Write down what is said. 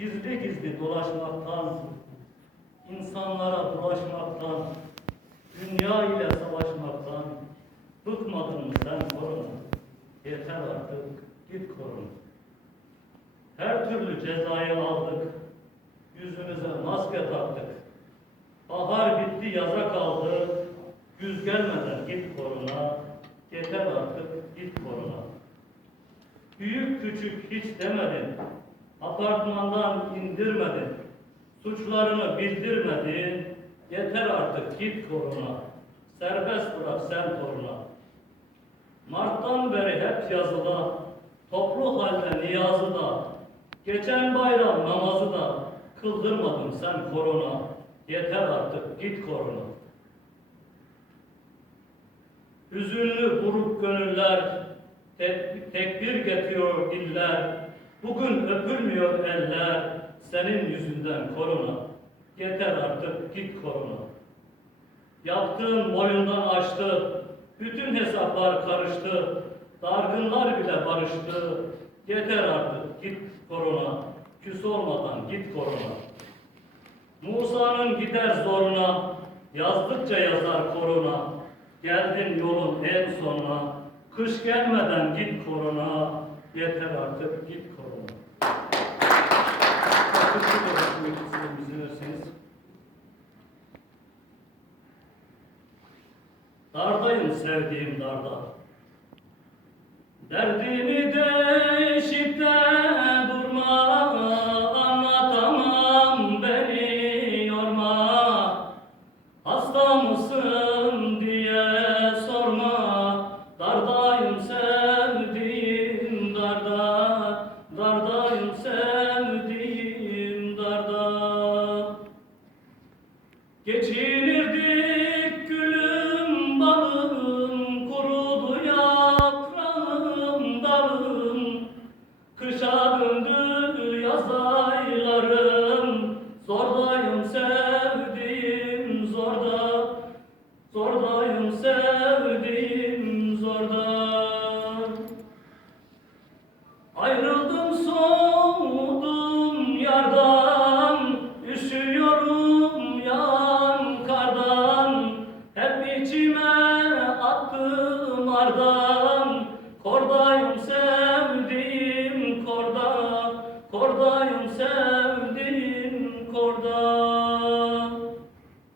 gizli gizli dolaşmaktan, insanlara bulaşmaktan, dünya ile savaşmaktan bıkmadın mı sen korona? Yeter artık, git korona. Her türlü cezayı aldık, yüzümüze maske taktık. Bahar bitti, yaza kaldı, güz gelmeden git korona, yeter artık, git korona. Büyük küçük hiç demedin, apartmandan indirmedin, suçlarını bildirmedin, yeter artık git korona, serbest bırak sen korona. Mart'tan beri hep yazıda, toplu halde niyazı da, geçen bayram namazı da kıldırmadın sen korona, yeter artık git korona. Hüzünlü buruk gönüller, tek, tekbir getiriyor diller, bugün öpülmüyor eller, senin yüzünden korona, yeter artık git korona. Yaptığın boyundan aştı, bütün hesaplar karıştı, dargınlar bile barıştı, yeter artık git korona, küs olmadan git korona. Musa'nın gider zoruna, yazdıkça yazar korona. Geldin yolun en sonuna, kış gelmeden git korona. Yeter artık git korona. Dardayım sevdiğim darda. Derdini deşip de durma, anlatamam beni yorma. Hasta mısın Geçinirdik gülüm balım, kurudu yaprağım dalım. Kışa döndü yaz aylarım, zordayım sevdiğim zorda. Zordayım sevdiğim zorda. Ayrıldım soğudum yardan Üşüyorum kardan Kordayım sevdim korda Kordayım sevdim korda.